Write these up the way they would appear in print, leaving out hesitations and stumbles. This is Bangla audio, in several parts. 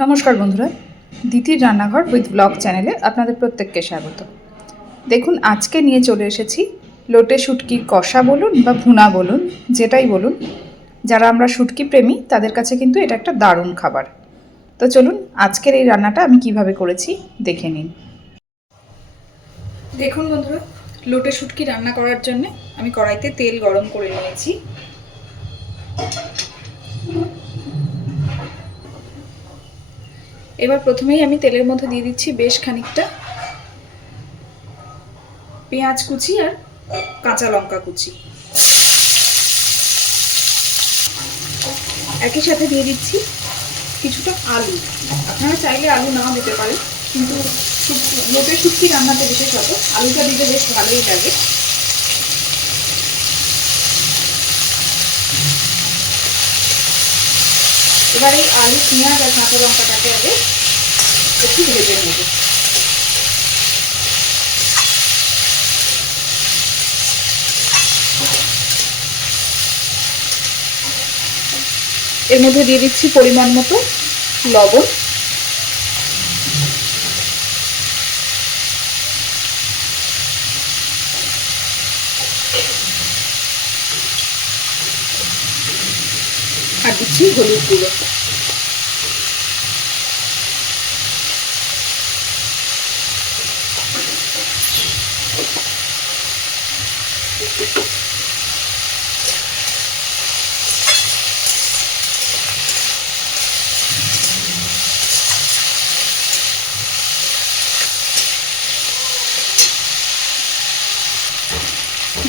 নমস্কার বন্ধুরা, দিতির রান্নাঘর উইথ ব্লগ চ্যানেলে আপনাদের প্রত্যেককে স্বাগত। দেখুন, আজকে নিয়ে চলে এসেছি লোটে শুটকির কষা বলুন বা ভুনা বলুন, যেটাই বলুন, যারা আমরা শুটকি প্রেমী তাদের কাছে কিন্তু এটা একটা দারুণ খাবার। তো চলুন আজকের এই রান্নাটা আমি কিভাবে করেছি দেখে নিন। দেখুন বন্ধুরা, লোটে শুটকি রান্না করার জন্য আমি কড়াইতে তেল গরম করে নিয়েছি। এবার প্রথমেই আমি তেলের মধ্যে দিয়ে দিচ্ছি বেশ খানিকটা পেঁয়াজ কুচি আর কাঁচা লঙ্কা কুচি। একই সাথে দিয়ে দিচ্ছি কিছুটা আলু। আপনারা চাইলে আলু নাও দিতে পারেন, কিন্তু লোটে শুটকি রান্নাতে বিশেষত আলুটা দিতে বেশ ভালোই লাগে। এবার এই আলু, পেঁয়াজ আর কাঁচা লঙ্কাটাকে আগে একটু ভেজে নেব। এর মধ্যে দিয়ে দিচ্ছি পরিমাণ মতো লবণ, আর দিচ্ছি হলুদ গুঁড়ো।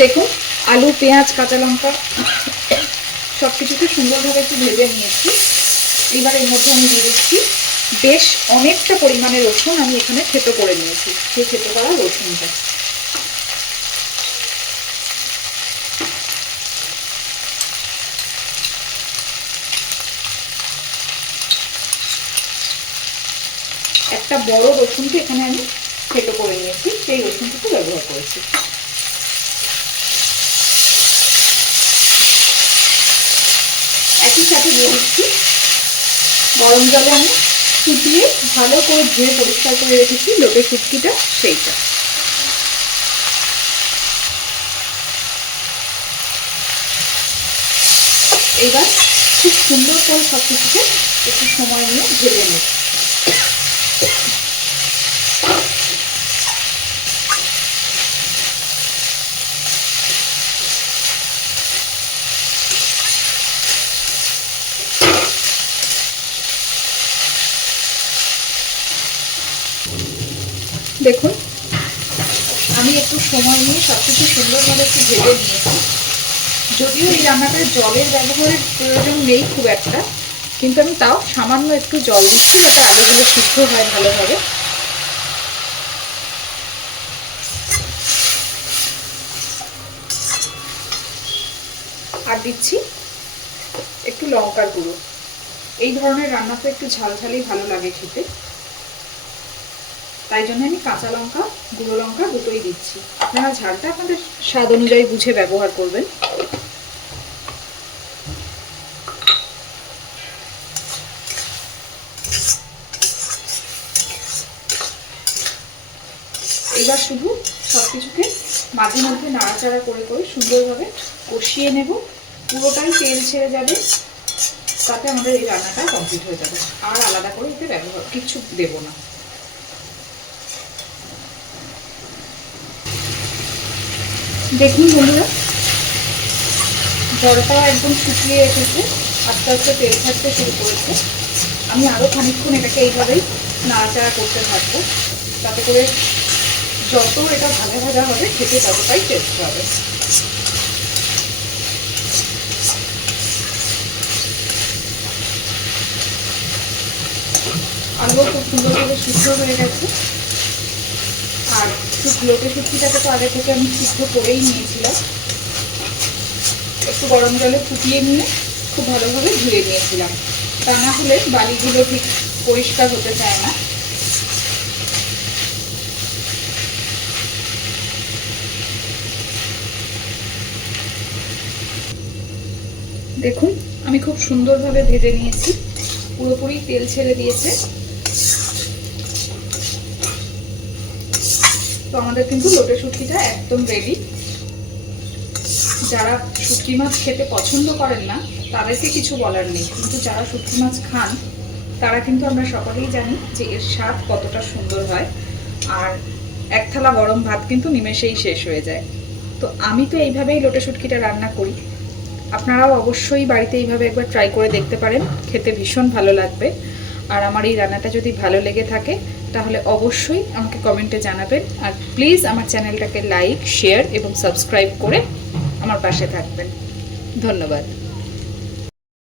দেখুন, আলু, পেঁয়াজ, কাঁচা লঙ্কা সব কিছুকে সুন্দরভাবে একটু ভেজে নিয়েছি। এবার এর মধ্যে আমি দিয়ে দিচ্ছি বেশ অনেকটা পরিমাণে রসুন। আমি এখানে থেতো করে নিয়েছি, সেই থেতো করা রসুনটা। একটা বড় রসুনকে এখানে আমি থেতো করে নিয়েছি, সেই রসুনটুকু ব্যবহার করেছি। একই সাথে দিয়ে দিচ্ছি গরম জলে আমি ফুটিয়ে ভালো করে ধুয়ে পরিষ্কার করে রেখেছি লোটে শুটকিটা, সেইটা। এবার খুব সুন্দর করে সব কিছুকে একটু সময় নিয়ে ভেজে নেব। দেখুন, আমি একটু সময় নিয়ে সব কিছু সুন্দরভাবে একটু ভেজে নিয়েছি। যদিও এই রান্নাটায় জলের ব্যবহারের প্রয়োজন নেই খুব একটা, কিন্তু আমি তাও সামান্য একটু জল দিচ্ছি যাতে আলুগুলো সিদ্ধ হয় ভালোভাবে। আর দিচ্ছি একটু লঙ্কার গুঁড়ো। এই ধরনের রান্না তো একটু ঝালঝালি ভালো লাগে খেতে, তাই জন্য আমি কাঁচা লঙ্কা, গুঁড়ো লঙ্কা দুটোই দিচ্ছি। আপনারা ঝালটা আপনাদের স্বাদ অনুযায়ী বুঝে ব্যবহার করবেন। এবার শুধু সবকিছুকে মাঝে মধ্যে নাড়াচাড়া করে করে সুন্দরভাবে কষিয়ে নেব। পুরোটাই তেল ছেড়ে যাবে, তাতে আমাদের এই রান্নাটা কমপ্লিট হয়ে যাবে। আর আলাদা করে এতে ব্যবহার কিছু দেব না। দেখুন বন্ধুরা, জলটা একদম শুকিয়ে এসেছে, আস্তে আস্তে তেল ছাড়তে শুরু করেছে। আমি আরও খানিকক্ষণ এটাকে এইভাবেই নাড়াচাড়া করতে থাকবো, তাতে করে যত এটা ভাজা ভাজা হবে খেতে ততটাই টেস্ট হবে। আলু খুব সুন্দরভাবে সিদ্ধ হয়ে গেছে। আর লোটে শুটকিটাকে তো আগে থেকে আমি সিদ্ধ করেই নিয়েছিলাম, একটু গরম জলে ফুটিয়ে নিয়ে খুব ভালোভাবে ধুয়ে নিয়েছিলাম। তা না হলে বালিগুলো ঠিক পরিষ্কার হতে চায় না। দেখুন, আমি খুব সুন্দরভাবে ভেজে নিয়েছি। পুরোপুরি তেল ছেড়ে দিয়েছে। তো আমাদের কিন্তু লোটে শুটকিটা একদম রেডি। যারা শুটকি মাছ খেতে পছন্দ করেন না তাদেরকে কিছু বলার নেই, কিন্তু যারা শুটকি মাছ খান তারা কিন্তু আমরা সকলেই জানি যে এর স্বাদ কতটা সুন্দর হয়। আর এক থালা গরম ভাত কিন্তু নিমেষেই শেষ হয়ে যায়। তো আমি তো এইভাবেই লোটে শুটকিটা রান্না করি, আপনারাও অবশ্যই বাড়িতে এইভাবে একবার ট্রাই করে দেখতে পারেন, খেতে ভীষণ ভালো লাগবে। আর আমার এই রান্নাটা যদি ভালো লেগে থাকে তাহলে অবশ্যই আমাকে কমেন্টে জানাবেন। আর প্লিজ আমার চ্যানেলটাকে লাইক, শেয়ার এবং সাবস্ক্রাইব করে আমার পাশে থাকবেন। ধন্যবাদ।